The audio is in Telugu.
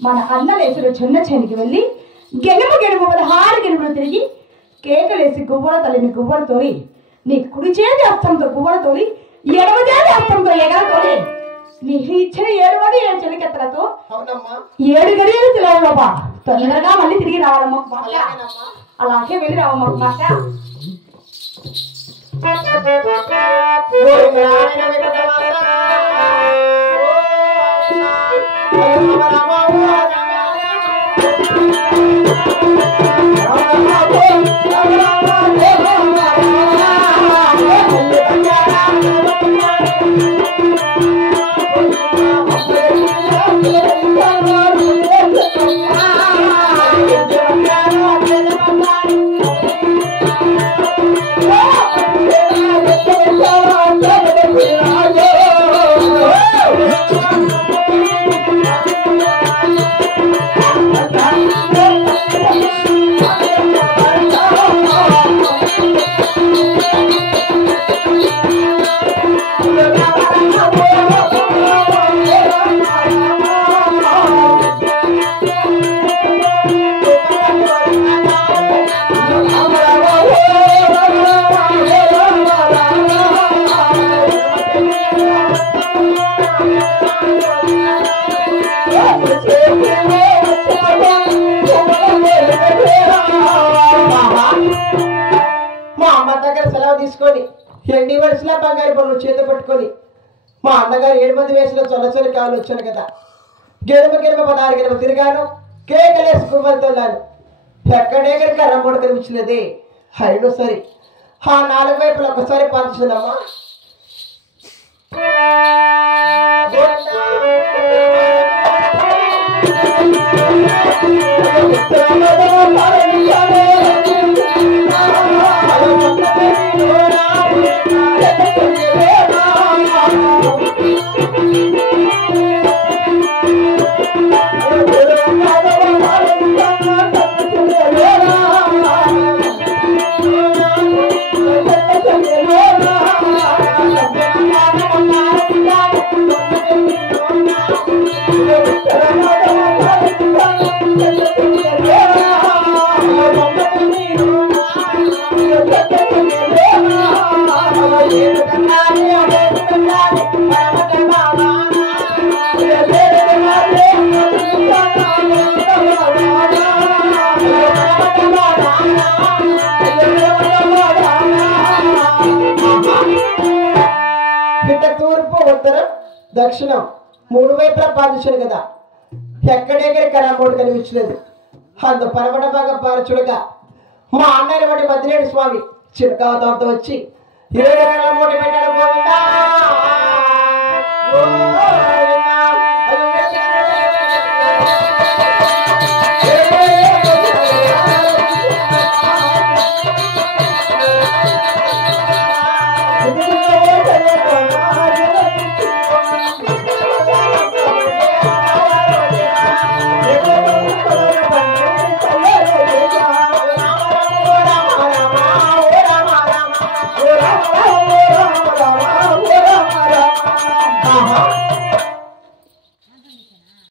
మన అన్నలేసులు చిన్న చేనికి వెళ్ళి గెలుపు 16 గెలుపులు తిరిగి కేకలేసి గువ్వల తల్లిని గువ్వలు తోలి నీ కుడి చేతి అస్తంతో గువ్వలు తోలి ఎడమ చేతి అస్తంతో ఎగర తోలి నీ ఇచ్చిన 7 చెలికెత్తలతో 7 గడియలు తెలియదు బాబా తొందరగా మళ్ళీ తిరిగి రావాలమ్మా అలాగే వెళ్ళి రావమ్మా తీసుకొని ఎండి వరుసలా బంగారు పనులు చేత పట్టుకొని మా అన్నగారు 7 మంది వేసిన చొలచొలి కావాలి వచ్చాను కదా గెలుమ 16 గెలుమ తిరిగాను కేకలేసి గుమ్మలుతున్నాను ఎక్కడెక్కడి కర్రమ్మడు కనిపించలేదే అయినో సరే ఆ 4 వైపులు ఒకసారి పంచుదమ్మా తూర్పు ఉత్తరం దక్షిణం 3 వైపులా పాలించాను కదా ఎక్కడెక్కడి కరామోడు కనిపించలేదు అంత పరమట బాగా పారచుడుగా మా అన్నయ్య వాడి మధ్యనేడు స్వామి చిరకావతంతో వచ్చి 7 కరామోడు పెట్టాడు గోవిందా